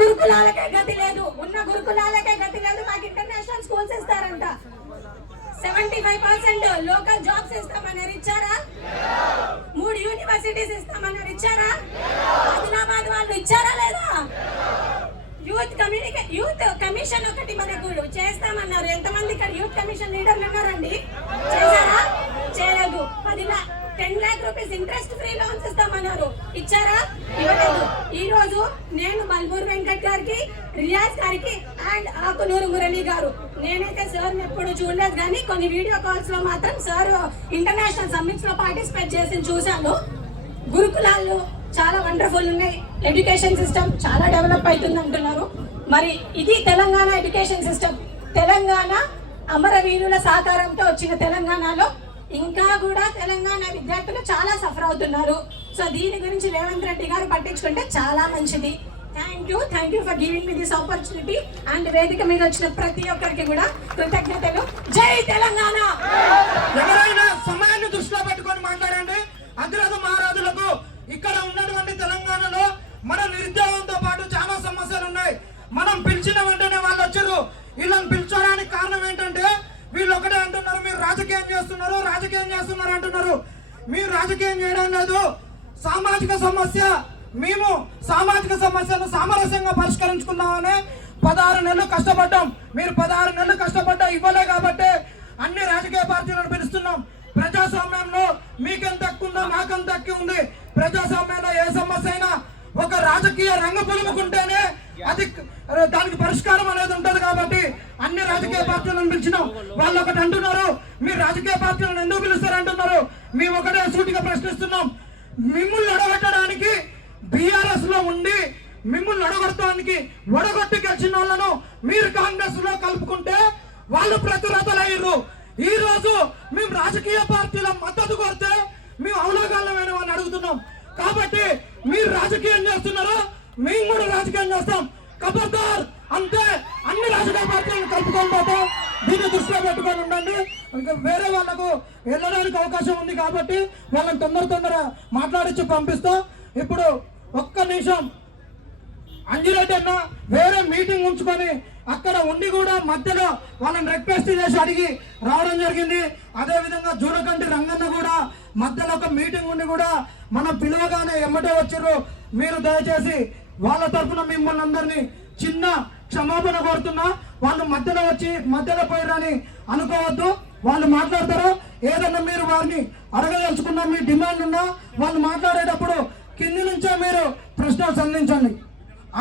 గురుకులాలకే గతి లేదు, ఉన్న గురుకులాలకే గతి లేదు. మాకు ఇంటర్నేషనల్ స్కూల్స్ ఇస్తారంట, 75% లోకల్ జాబ్స్ ఇస్తామన్నారు, ఇచ్చారా? 3 యూనివర్సిటీస్ ఇస్తామన్నారు, ఇచ్చారా? ఆదిలాబాద్ వాళ్ళు ఇచ్చారా లేదా? యూత్ కమిషన్ ఒకటి మనకు చేస్తామన్నారు. ఎంతమంది ఇక్కడ యూత్ కమిషన్ లీడర్లు ఉన్నారండి? చేశారా? చేయలేదు. 10 lakh rupees interest free loans ఇస్తామన్నారు, ఇచ్చారా? ఇవ్వలేదు. ఈ రోజు నేను బల్మూరు వెంకట్ గారికి, రియాజ్ గారికి అండ్ ఆకునూరు మురళి గారు, నేనైతే సార్ ఎప్పుడు చూడలేదు కానీ కొన్ని వీడియో కాల్స్ లో మాత్రం సార్ ఇంటర్నేషనల్ సమ్మిట్స్ లో పార్టిసిపేట్ చేసి చూశాను. గురుకులాలు చాలా వండర్ఫుల్ ఉన్నాయి, ఎడ్యుకేషన్ సిస్టమ్ చాలా డెవలప్ అవుతుంది అంటున్నారు. మరి ఇది తెలంగాణ ఎడ్యుకేషన్ సిస్టమ్. తెలంగాణ అమరవీరుల సహకారంతో వచ్చిన తెలంగాణలో ఇంకా కూడా తెలంగాణ విద్యార్థులు చాలా సఫర్ అవుతున్నారు. సో దీని గురించి రేవంత్ రెడ్డి గారు పట్టించుకుంటే చాలా మంచిది. Thank you for giving me this opportunity. And వేదిక మీద వచ్చిన ప్రతి ఒక్కరికి కూడా కృతజ్ఞతలు. జై తెలంగాణ. ఎవరైనా సమయాన్ని దృష్టిలో పెట్టుకొని మాట్లాడండి. అగ్రజ మహారాజులకు ఇక్కడ ఉన్నటువంటి తెలంగాణలో మన నిరుద్యోగంతో పాటు చాలా సమస్యలు ఉన్నాయి. మనం పిలిచిన వెంటనే వాళ్ళు వచ్చారు. వీళ్ళని పిలిచడానికి కారణం ఏంటంటే వీళ్ళు ఒకటే అంటున్నారు, మీరు రాజకీయం చేస్తున్నారు అంటున్నారు. మీరు రాజకీయం చేయడం లేదు, సామాజిక సమస్య. మేము సామాజిక సమస్యను సామరస్యంగా పరిష్కరించుకుందామని 16 నెలలు కష్టపడ్డాం. మీరు 16 నెలలు కష్టపడ్డా ఇవ్వలే కాబట్టి అన్ని రాజకీయ పార్టీలను పిలుస్తున్నాం. ప్రజాస్వామ్యంలో మీకెంత హక్కు ఉందో మాకెంత హక్కు ఉంది. ప్రజాస్వామ్యంలో ఏ సమస్య అయినా ఒక రాజకీయ రంగ పులుముకుంటేనే అది దానికి పరిష్కారం అనేది ఉంటది. కాబట్టి అన్ని రాజకీయ పార్టీలను పిలిచినాం. వాళ్ళు ఒకటి అంటున్నారు, మీరు రాజకీయ పార్టీలను ఎందుకు పిలుస్తారు అంటున్నారు. మేము ఒకటే సూటిగా ప్రశ్నిస్తున్నాం. మిమ్మల్ని అడగొట్టడానికి బీఆర్ఎస్ లో ఉండి మిమ్మల్ని అడగొట్టడానికి ఒడగొట్టి గెలిచిన వాళ్ళను మీరు కాంగ్రెస్ లో కలుపుకుంటే వాళ్ళు ప్రతిరతలయ్యారు. ఈ రోజు మేము రాజకీయ పార్టీల మద్దతు కోరితే మేము అవలోకనమైన అని అడుగుతున్నాం. కాబట్టి మీరు రాజకీయం చేస్తున్నారు, మేము కూడా రాజకీయం చేస్తాం. ఖబర్దార్ అంతే. అన్ని రాజకీయ పార్టీలను కలుపుకొని పోతాం. దీన్ని దృష్టిలో పెట్టుకొని ఉండండి. ఇంకా వేరే వాళ్ళకు వెళ్ళడానికి అవకాశం ఉంది కాబట్టి వాళ్ళని తొందర మాట్లాడించి పంపిస్తాం. ఇప్పుడు ఒక్క నిమిషం అంజిరెడ్డి అన్న వేరే మీటింగ్ ఉంచుకొని అక్కడ ఉండి కూడా మధ్యలో వాళ్ళని రిక్వెస్ట్ చేసి అడిగి రావడం జరిగింది. అదే విధంగా జూరకంటి రంగన్న కూడా మధ్యలో ఒక మీటింగ్ ఉండి కూడా మనం పిలువగానే ఎమ్మటే వచ్చారు. మీరు దయచేసి వాళ్ళ తరఫున మిమ్మల్ని అందరినీ చిన్న క్షమాపణ కోరుతున్నా. వాళ్ళు మధ్యలో పోయిరని అనుకోవద్దు. వాళ్ళు మాట్లాడతారు. ఏదన్నా మీరు వారిని అడగదలుచుకున్నా, మీ డిమాండ్ ఉన్నా వాళ్ళు మాట్లాడేటప్పుడు కింది నుంచే మీరు ప్రశ్నలు సంధించండి.